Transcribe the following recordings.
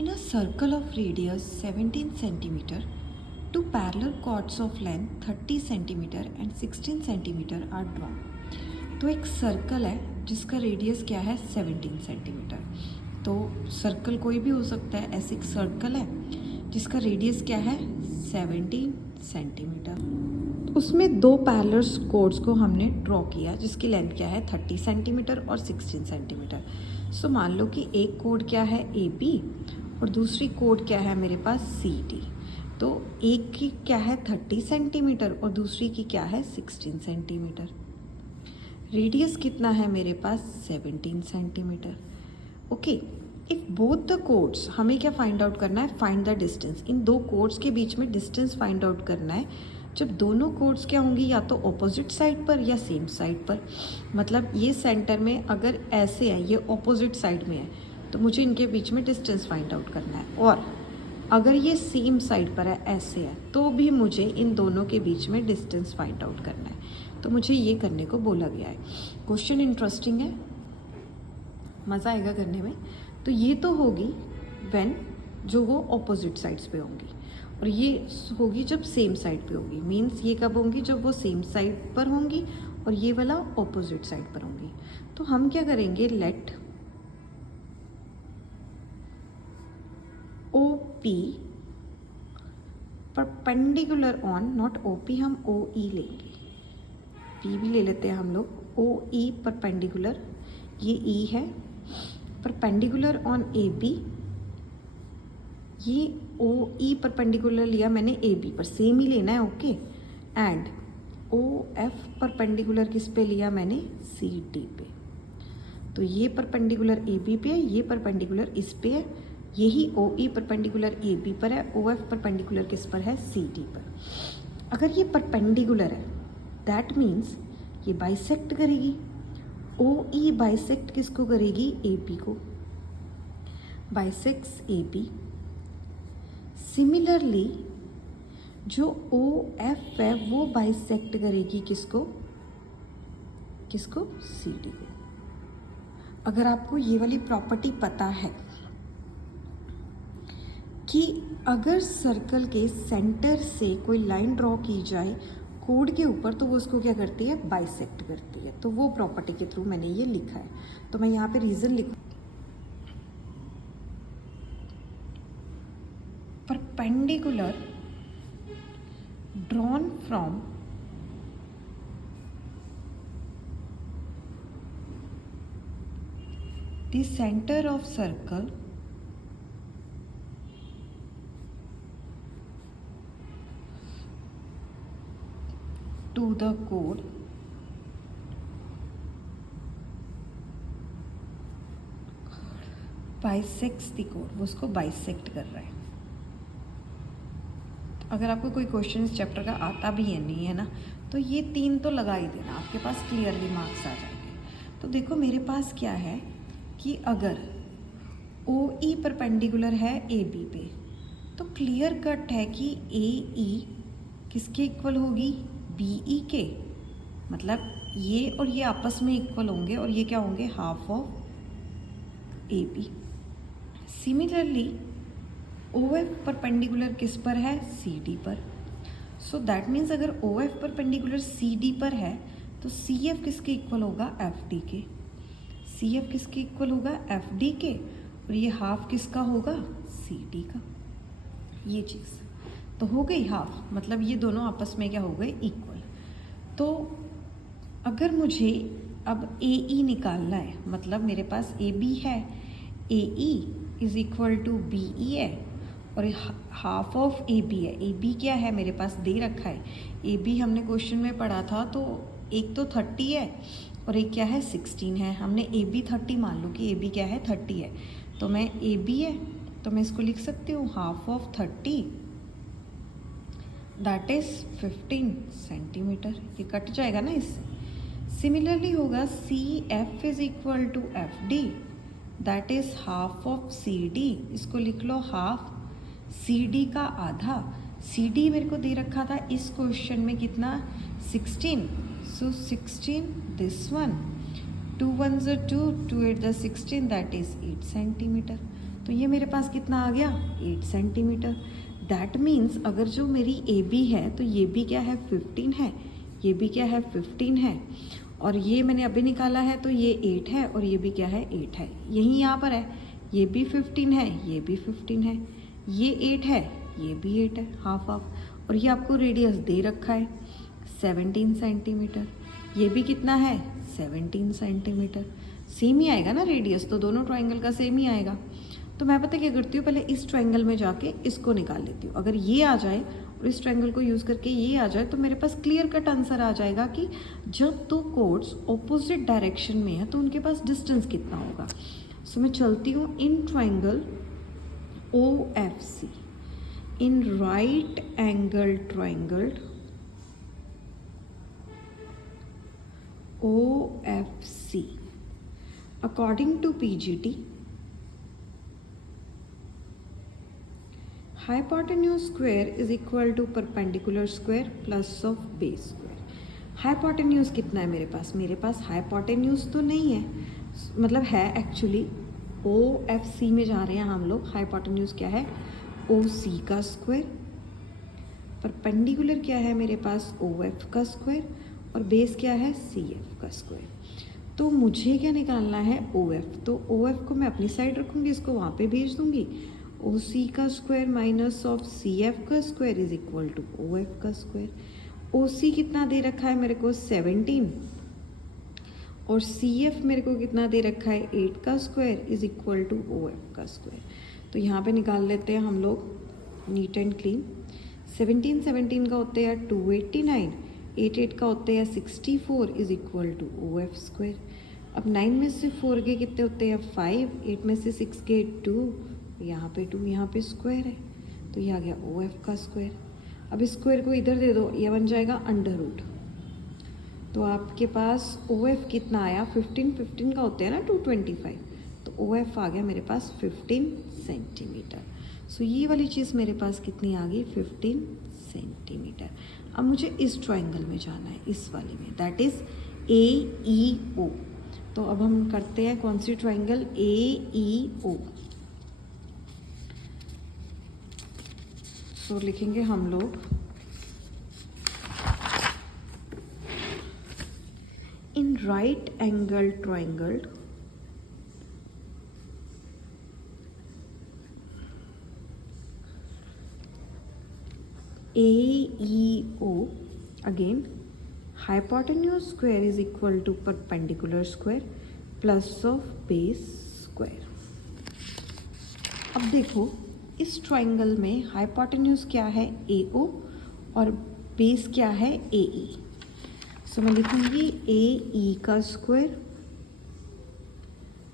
In a circle of radius 17 centimeter, two parallel chords of length 30 centimeter and 16 centimeter are drawn. तो एक circle है जिसका radius क्या है 17 सेंटीमीटर. तो सर्कल कोई भी हो सकता है. ऐसे एक सर्कल है जिसका रेडियस क्या है 17 सेंटीमीटर. उसमें दो पैरेलल कोड्स को हमने ड्रॉ किया जिसकी लेंथ क्या है 30 सेंटीमीटर और 16 सेंटीमीटर. सो मान लो कि एक कोड क्या है ए बी और दूसरी कोड क्या है मेरे पास सी डी. तो एक की क्या है 30 सेंटीमीटर और दूसरी की क्या है 16 सेंटीमीटर. रेडियस कितना है मेरे पास 17 centimetre. Okay, if both the codes, हमें क्या फाइंड आउट करना है, फाइंड द डिस्टेंस. इन दो कोड्स के बीच में डिस्टेंस फाइंड आउट करना है. जब दोनों कोड्स क्या होंगी या तो ऑपोजिट साइड पर या सेम साइड पर. मतलब ये सेंटर में अगर ऐसे है, ये ऑपोजिट साइड में है, तो मुझे इनके बीच में डिस्टेंस फाइंड आउट करना है. और अगर ये सेम साइड पर है, ऐसे है, तो भी मुझे इन दोनों के बीच में डिस्टेंस फाइंड आउट करना है. तो मुझे ये करने को बोला गया है. क्वेश्चन इंटरेस्टिंग है, मज़ा आएगा करने में. तो ये तो होगी व्हेन जो वो ऑपोजिट साइड्स पे होंगी, और ये होगी जब सेम साइड पे होगी. मीन्स ये कब होंगी, जब वो सेम साइड पर होंगी और ये वाला ऑपोजिट साइड पर होंगी. तो हम क्या करेंगे, let O P perpendicular on, not O P, हम ओ ई लेंगे. पी भी ले लेते हैं हम लोग. ओ ई परपेंडिकुलर, ये ई है, परपेंडिकुलर ऑन ए बी. ये ओ ई परपेंडिकुलर लिया मैंने ए बी पर, सेम ही लेना है. Okay. And O F perpendicular किस पे लिया मैंने, सी डी पे. तो ये परपेंडिकुलर ए बी पे है, ये परपेंडिकुलर इस पे है. यही ओ ई परपेंडिकुलर ए बी पर है, ओ एफ परपेंडिकुलर किस पर है, सी डी पर. अगर ये परपेंडिकुलर है दैट मीन्स ये बाइसेक्ट करेगी. ओ ई बाइसेक्ट किसको करेगी, ए बी को. Bisects A B. सिमिलरली जो ओ एफ है वो बाइसेक्ट करेगी किसको, किसको, सी डी को. अगर आपको ये वाली प्रॉपर्टी पता है कि अगर सर्कल के सेंटर से कोई लाइन ड्रॉ की जाए कोड के ऊपर, तो वो उसको क्या करती है, बाइसेक्ट करती है. तो वो प्रॉपर्टी के थ्रू मैंने ये लिखा है. तो मैं यहाँ पे रीजन लिखूँ, perpendicular drawn from the centre of circle to the code bisects the code. वो उसको बाइसेक्ट कर रहा है. अगर आपको कोई क्वेश्चन इस चैप्टर का आता भी है नहीं है ना, तो ये 3 तो लगा ही देना, आपके पास क्लियरली मार्क्स आ जाएंगे. तो देखो मेरे पास क्या है कि अगर ओ ई परपेंडिकुलर है ए बी पे, तो क्लियर कट है कि ए ई किसके इक्वल होगी, बी ई के. मतलब ये और ये आपस में इक्वल होंगे और ये क्या होंगे, half of A B. Similarly O F perpendicular किस पर है, सी डी पर. सो दैट मीन्स अगर O F perpendicular C D पर है तो सी एफ किसके इक्वल होगा, एफ डी के. सी एफ किसके इक्वल होगा, एफ डी के. और ये हाफ किसका होगा, सी डी का. ये चीज़ तो हो गई हाफ, मतलब ये दोनों आपस में क्या हो गए, इक्वल. तो अगर मुझे अब ए ई निकालना है, मतलब मेरे पास ए बी है, A E is equal to B E है और हाफ ऑफ ए बी है. ए बी क्या है मेरे पास दे रखा है, ए बी हमने क्वेश्चन में पढ़ा था. तो एक तो 30 है और एक क्या है 16 है. हमने ए बी 30 मान लो कि ए बी क्या है 30 है. तो मैं ए बी है तो मैं इसको लिख सकती हूँ half of 30 that is 15 centimetre. ये कट जाएगा ना इससे. सिमिलरली होगा C F is equal to F D that is half of C D. इसको लिख लो हाफ सी डी का आधा. सी डी मेरे को दे रखा था इस क्वेश्चन में कितना, 16. सो 16 this one, 2 1s are 2, 2 8 16 that is 8 centimetre. तो ये मेरे पास कितना आ गया 8 सेंटीमीटर। दैट मीन्स अगर जो मेरी ए बी है तो ये भी क्या है 15 है, ये भी क्या है 15 है, और ये मैंने अभी निकाला है तो ये 8 है और ये भी क्या है 8 है। यही यहाँ पर है, ये भी 15 है, ये भी 15 है, ये 8 है, ये भी 8 है, हाफ हाफ। और ये आपको रेडियस दे रखा है 17 सेंटीमीटर, ये भी कितना है 17 सेंटीमीटर। सेम ही आएगा ना रेडियस, तो दोनों ट्राइंगल का सेम ही आएगा। तो मैं पता क्या करती हूँ, पहले इस ट्राइंगल में जाके इसको निकाल लेती हूँ। अगर ये आ जाए और इस ट्राइंगल को यूज़ करके ये आ जाए तो मेरे पास क्लियर कट आंसर आ जाएगा कि जब दो कोड्स ऑपोजिट डायरेक्शन में है तो उनके पास डिस्टेंस कितना होगा। सो मैं चलती हूँ in triangle OFC, in right angle triangle OFC according to PGT, hypotenuse square is equal to perpendicular square plus of base square। hypotenuse कितना है मेरे पास? मेरे पास hypotenuse तो नहीं है, मतलब है एक्चुअली, OFC में जा रहे हैं हम लोग। hypotenuse क्या है? OC का स्क्वायर, परपेंडिकुलर क्या है मेरे पास? OF का स्क्वायर, और बेस क्या है? CF का स्क्वायर। तो मुझे क्या निकालना है? OF। तो OF को मैं अपनी साइड रखूँगी, इसको वहाँ पे भेज दूँगी। OC का स्क्वायर माइनस ऑफ CF का square is equal to OF का स्क्वायर। OC कितना दे रखा है मेरे को? 17, और CF मेरे को कितना दे रखा है? 8 का square is equal to OF का स्क्वायर। तो यहाँ पे निकाल लेते हैं हम लोग नीट एंड क्लीन। 17 का होते हैं 289, 8 का होते हैं 64 is equal to OF square. अब 9 में से 4 के कितने होते हैं? 5, 8 में से 6 के 2, यहाँ पे 2, यहाँ पे स्क्वायर है, तो ये आ गया OF का स्क्वायर। अब इस स्क्वायर को इधर दे दो, ये बन जाएगा अंडर रूट। तो आपके पास OF कितना आया? 15 का होते हैं ना 225, तो OF आ गया मेरे पास 15 सेंटीमीटर। सो ये वाली चीज़ मेरे पास कितनी आ गई? 15 सेंटीमीटर। अब मुझे इस ट्राइंगल में जाना है, इस वाले में, दैट इज़ AEO। तो अब हम करते हैं कौन सी ट्राइंगल? AEO। तो लिखेंगे हम लोग in right angle triangle AEO, again hypotenuse square is equal to perpendicular square plus of base square। अब देखो इस ट्राइंगल में हाइपोटेन्यूज क्या है? AO, और बेस क्या है? AE। सो मैं लिखूंगी AE का square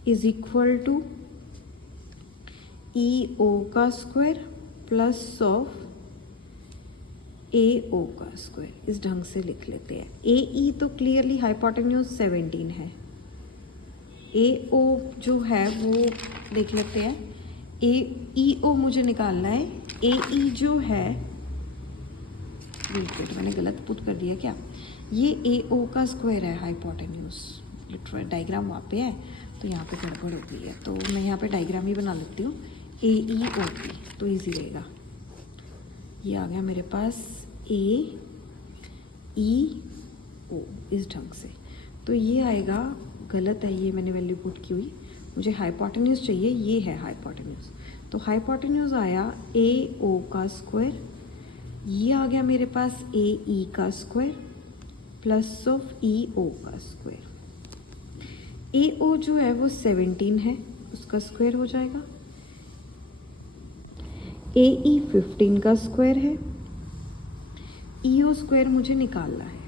is equal to EO का स्क्वायर प्लस ऑफ AO का स्क्वायर। इस ढंग से लिख लेते हैं। AE तो क्लियरली हाइपोटेन्यूज 17 है, AO जो है वो देख लेते हैं। EO मुझे निकालना है। AE जो है, वेट मैंने गलत पुट कर दिया क्या? ये AO का स्क्वायर है हाइपोटेन्यूज। डायग्राम वहाँ पे है तो यहाँ पे गड़बड़ हो गई है, तो मैं यहाँ पे डायग्राम ही बना लेती हूँ AEOP, तो इजी रहेगा। ये आ गया मेरे पास AEO इस ढंग से। तो ये आएगा, गलत है ये मैंने वैल्यू पुट की हुई, मुझे हाइपोटेन्यूज चाहिए, ये है हाइपोटेन्यूज। तो हाइपोटेन्यूज आया AO का स्क्वायर, ये आ गया मेरे पास AE का स्क्वायर प्लस ऑफ EO का स्क्वायर। AO जो है वो 17 है, उसका स्क्वायर हो जाएगा। AE 15 का स्क्वायर है, EO स्क्वायर मुझे निकालना है।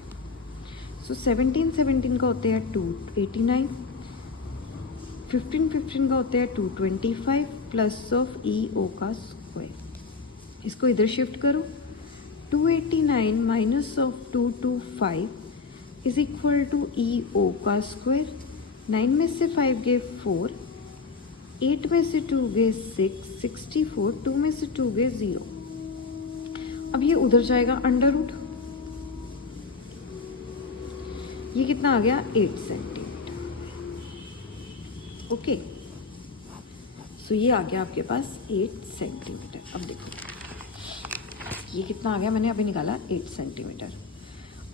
सो 17 का होते हैं 289, 15 का होते हैं 225 प्लस ऑफ EO का स्क्वायर। इसको इधर शिफ्ट करो, 289 minus of 225 is equal to EO का स्क्वायर। 9 में से 5 गए 4, 8 में से 2 गए 6, 64, 2 में से 2 गए 0। अब ये उधर जाएगा अंडर रूट, ये कितना आ गया? 8 सेंटीमीटर। ओके, सो ये आ गया आपके पास 8 सेंटीमीटर। अब देखो ये कितना आ गया, मैंने अभी निकाला 8 सेंटीमीटर।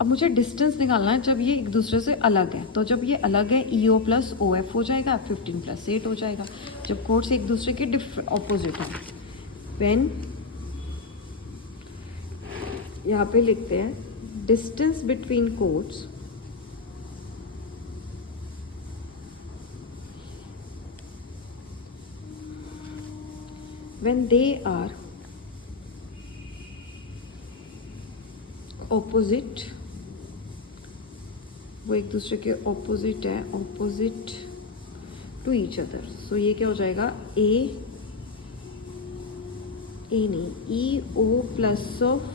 अब मुझे डिस्टेंस निकालना है जब ये एक दूसरे से अलग है। तो जब ये अलग है EO प्लस OF हो जाएगा, 15 प्लस 8 हो जाएगा। जब कोड्स एक दूसरे के ऑपोजिट हैं, व्हेन यहाँ पे लिखते हैं distance between codes when they are opposite, वो एक दूसरे के ऑपोजिट है, ऑपोजिट टू ईच अदर। सो ये क्या हो जाएगा, ए नहीं, EO प्लस ऑफ,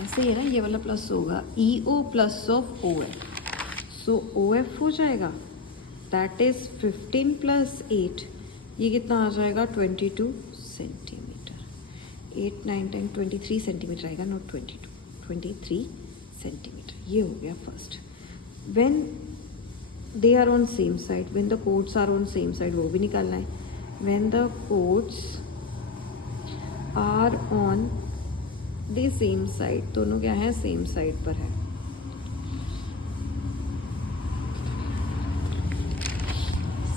ऐसे ही है ना, ये वाला प्लस होगा, EO plus of OF। So OF हो जाएगा, दैट इज 15 प्लस 8, ये कितना आ जाएगा 22 सेंटीमीटर। 8 9 10 23 सेंटीमीटर आएगा, नॉट 22, 23 सेंटीमीटर। ये हो गया first. When they are on same side, when the chords are on same side, वो भी निकालना है। When the chords are on the same side, दोनों क्या है, सेम साइड पर है।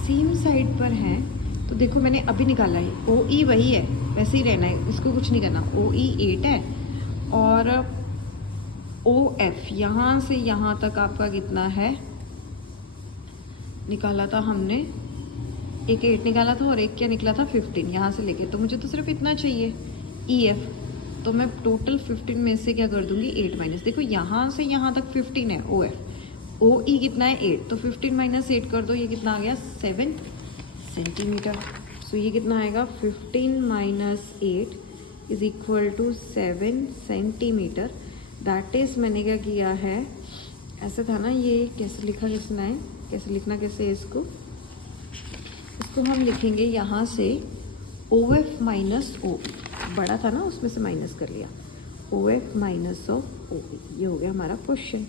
सेम साइड पर है तो देखो मैंने अभी निकाला है, OE वही है, वैसे ही रहना है, इसको कुछ नहीं करना। OE 8 है और OF यहाँ से यहाँ तक आपका कितना है, निकाला था हमने, एक 8 निकाला था और एक क्या निकला था 15, यहाँ से लेके। तो मुझे तो सिर्फ इतना चाहिए EF, तो मैं टोटल 15 में से क्या कर दूंगी 8 माइनस। देखो यहाँ से यहाँ तक 15 है OF, OE कितना है 8, तो 15 माइनस 8 कर दो, ये कितना आ गया 7 सेंटीमीटर। सो ये कितना आएगा 15 minus 8 is equal to 7 centimetre. That is, मैंने क्या किया है, ऐसे था ना, ये कैसे लिखना है, कैसे लिखना कैसे है इसको हम लिखेंगे यहाँ से OF माइनस OE, बड़ा था ना उसमें से माइनस कर लिया, OF माइनस ऑफ OE। ये हो गया हमारा क्वेश्चन।